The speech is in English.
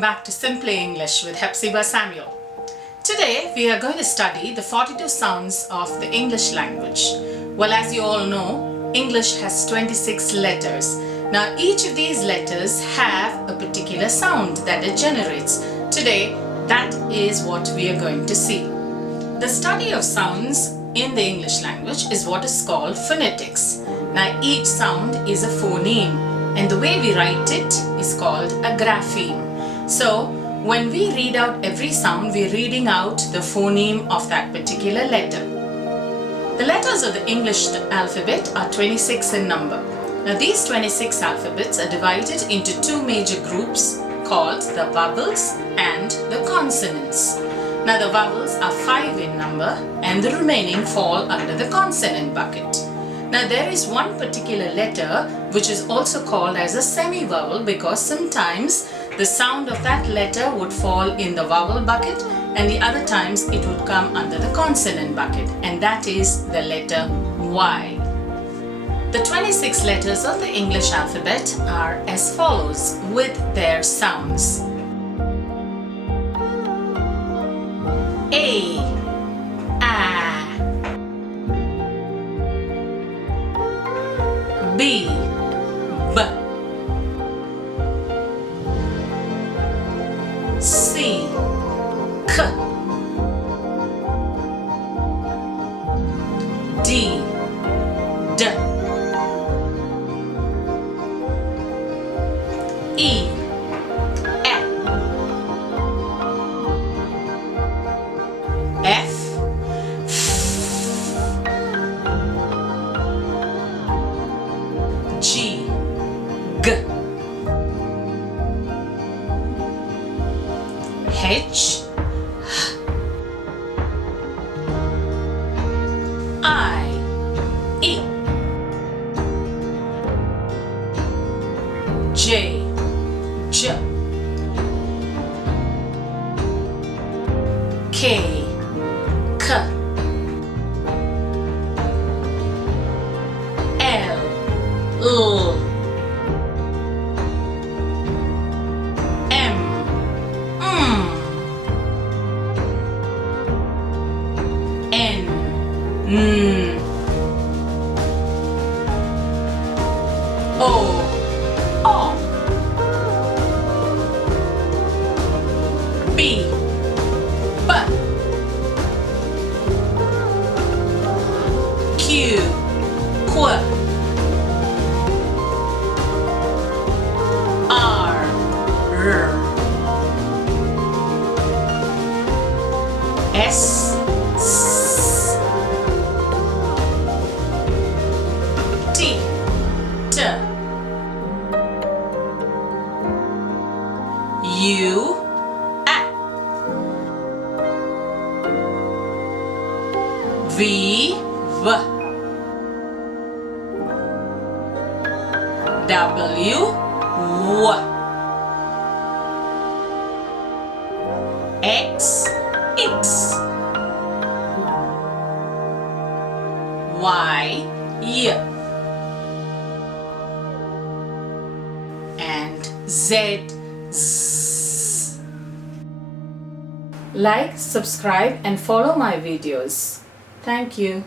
welcome back to Simply English with Hepzibah Samuel. Today we are going to study the 42 sounds of the English language. Well, as you all know, English has 26 letters. Now each of these letters have a particular sound that it generates. Today, that is what we are going to see. The study of sounds in the English language is what is called phonetics. Now each sound is a phoneme, and the way we write it is called a grapheme. So when we read out every sound, we are reading out the phoneme of that particular letter. The letters of the English alphabet are 26 in number. Now these 26 alphabets are divided into two major groups called the vowels and the consonants. Now the vowels are 5 in number and the remaining fall under the consonant bucket. Now there is one particular letter which is also called as a semi-vowel because sometimes the sound of that letter would fall in the vowel bucket and the other times it would come under the consonant bucket, and that is the letter Y. The 26 letters of the English alphabet are as follows with their sounds. A, B, B, C, K, D, D, E, F, G, G, H, I, E, J, J, K, K, L, L, M, N, N, O, B, B, Q, Qu, R, R, S, S, T, T, U, V, V, W, W, X, X, Y, Y, and Z, Z. Like, subscribe and follow my videos. Thank you.